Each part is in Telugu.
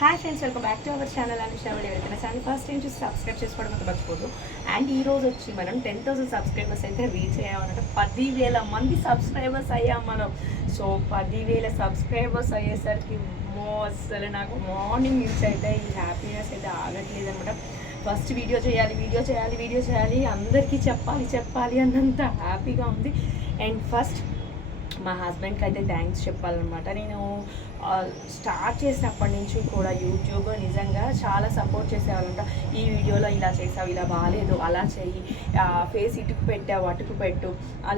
Hi friends welcome back to our channel అని శ్రావణి ఎవరైతే ఛానల్ ఫస్ట్ టైం చూసి సబ్స్క్రైబ్ చేసుకోవడం అంత మర్చిపోదు అండ్ ఈ రోజు వచ్చి మనం టెన్ థౌసండ్ సబ్స్క్రైబర్స్ అయితే రీచ్ అయ్యామన్నమాట. పదివేల మంది సబ్స్క్రైబర్స్ అయ్యాం మనం. సో పదివేల సబ్స్క్రైబర్స్ అయ్యేసరికి మో అసలు నాకు మార్నింగ్ నుంచి అయితే ఈ హ్యాపీనెస్ అయితే ఆగట్లేదు అనమాట ఫస్ట్ వీడియో చేయాలి వీడియో చేయాలి వీడియో చేయాలి. అందరికీ చెప్పాలి చెప్పాలి అన్నంత హ్యాపీగా ఉంది. అండ్ ఫస్ట్ మా హస్బెండ్కి అయితే థ్యాంక్స్ చెప్పాలన్నమాట. నేను స్టార్ట్ చేసినప్పటి నుంచి కూడా యూట్యూబ్ నిజంగా చాలా సపోర్ట్ చేసేవాళ్ళంట. ఈ వీడియోలో ఇలా చేసావు ఇలా బాగాలేదు అలా చెయ్యి ఆ, ఫేస్ ఇటుకు పెట్టావు అటుకు పెట్టు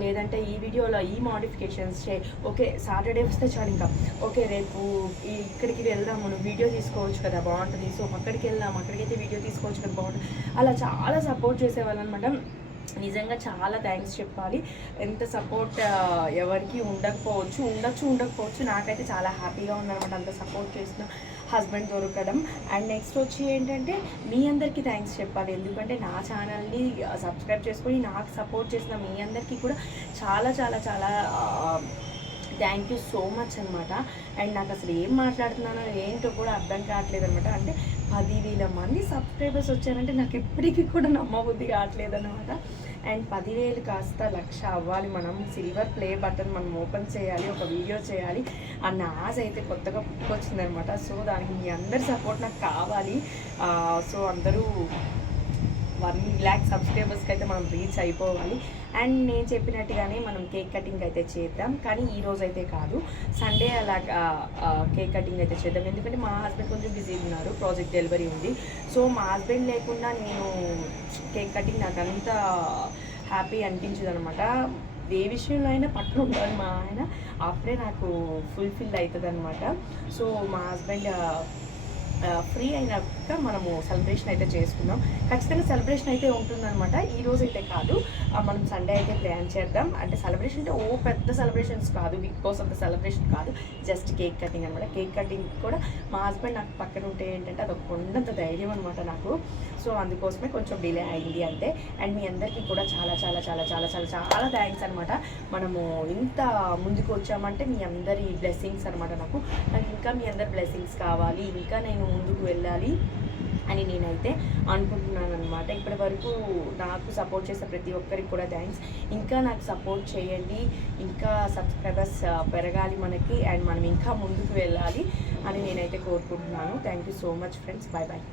లేదంటే ఈ వీడియోలో ఈ మోడిఫికేషన్స్ చేయి. ఓకే సాటర్డే వస్తే చాలు ఇంకా. ఓకే రేపు ఈ ఇక్కడికి వెళ్దాము నువ్వు వీడియో తీసుకోవచ్చు కదా బాగుంటుంది. సో అక్కడికి వెళ్దాం అక్కడికైతే వీడియో తీసుకోవచ్చు కదా బాగుంటుంది. అలా చాలా సపోర్ట్ చేసేవాళ్ళు అనమాట నిజంగా చాలా థ్యాంక్స్ చెప్పాలి. ఎంత సపోర్ట్ ఎవరికి ఉండకపోవచ్చు ఉండొచ్చు ఉండకపోవచ్చు నాకైతే చాలా హ్యాపీగా ఉందన్నమాట అంత సపోర్ట్ చేసిన హస్బెండ్ దొరకడం. అండ్ నెక్స్ట్ వచ్చి ఏంటంటే మీ అందరికీ థ్యాంక్స్ చెప్పాలి. ఎందుకంటే నా ఛానల్ని సబ్స్క్రైబ్ చేసుకొని నాకు సపోర్ట్ చేసిన మీ అందరికీ కూడా చాలా చాలా చాలా థ్యాంక్ యూ సో మచ్ అనమాట అండ్ నాకు అసలు ఏం మాట్లాడుతున్నానో ఏంటో కూడా అర్థం కావట్లేదు అనమాట అంటే పదివేల మంది సబ్స్క్రైబర్స్ వచ్చారంటే నాకు ఇప్పటికీ కూడా నమ్మబుద్ధి కావట్లేదు అనమాట అండ్ పదివేలు కాస్త లక్ష అవ్వాలి మనం. సిల్వర్ ప్లే బటన్ మనం ఓపెన్ చేయాలి ఒక వీడియో చేయాలి అన్న ఆశ అయితే కొత్తగా పుట్టుకొచ్చిందనమాట సో దానికి మీ అందరి సపోర్ట్ నాకు కావాలి. Ah, సో అందరూ వన్ ల్యాక్ సబ్స్క్రైబర్స్కి అయితే మనం రీచ్ అయిపోవాలి. అండ్ నేను చెప్పినట్టుగానే మనం కేక్ కటింగ్ అయితే చేద్దాం. కానీ ఈ రోజు అయితే కాదు. సండే అలా కేక్ కటింగ్ అయితే చేద్దాం. ఎందుకంటే మా హస్బెండ్ కొంచెం బిజీ ఉన్నారు. ప్రాజెక్ట్ డెలివరీ ఉంది. సో మా హస్బెండ్ లేకుండా నేను కేక్ కటింగ్ నాకు అంత హ్యాపీ అనిపించదు అనమాట ఏ విషయంలో అయినా పక్కన ఉండాలి మా ఆయన. అప్పుడే నాకు ఫుల్ఫిల్ అవుతుంది అనమాట సో మా హస్బెండ్ ఫ్రీ అయినాక మనము సెలబ్రేషన్ అయితే చేసుకుందాం. ఖచ్చితంగా సెలబ్రేషన్ అయితే ఉంటుందన్నమాట. ఈ రోజు అయితే కాదు. మనం సండే అయితే ప్లాన్ చేద్దాం. అంటే సెలబ్రేషన్ అంటే ఓ పెద్ద సెలబ్రేషన్స్ కాదు. బిగ్ బాస్ అంత సెలబ్రేషన్ కాదు. జస్ట్ కేక్ కటింగ్ అనమాట కేక్ కటింగ్ కూడా మా హస్బెండ్ నాకు పక్కన ఉంటే ఏంటంటే అదొక కొండంత ధైర్యం అనమాట నాకు. సో అందుకోసమే కొంచెం డిలే అయింది అంతే. అండ్ మీ అందరికీ కూడా చాలా చాలా చాలా చాలా చాలా చాలా థ్యాంక్స్ అనమాట మనము ఇంత ముందుకు వచ్చామంటే మీ అందరి బ్లెస్సింగ్స్ అనమాట నాకు. నాకు ఇంకా మీ అందరి బ్లెస్సింగ్స్ కావాలి. ఇంకా నేను ముందుకు వెళ్ళాలి అని నేనైతే అనుకుంటున్నాను అనమాట ఇప్పటి వరకు నాకు సపోర్ట్ చేసే ప్రతి ఒక్కరికి కూడా థ్యాంక్స్ ఇంకా నాకు సపోర్ట్ చేయండి. ఇంకా సబ్స్క్రైబర్స్ పెరగాలి మనకి. అండ్ మనం ఇంకా ముందుకు వెళ్ళాలి అని నేనైతే కోరుకుంటున్నాను. Thank you so much friends bye bye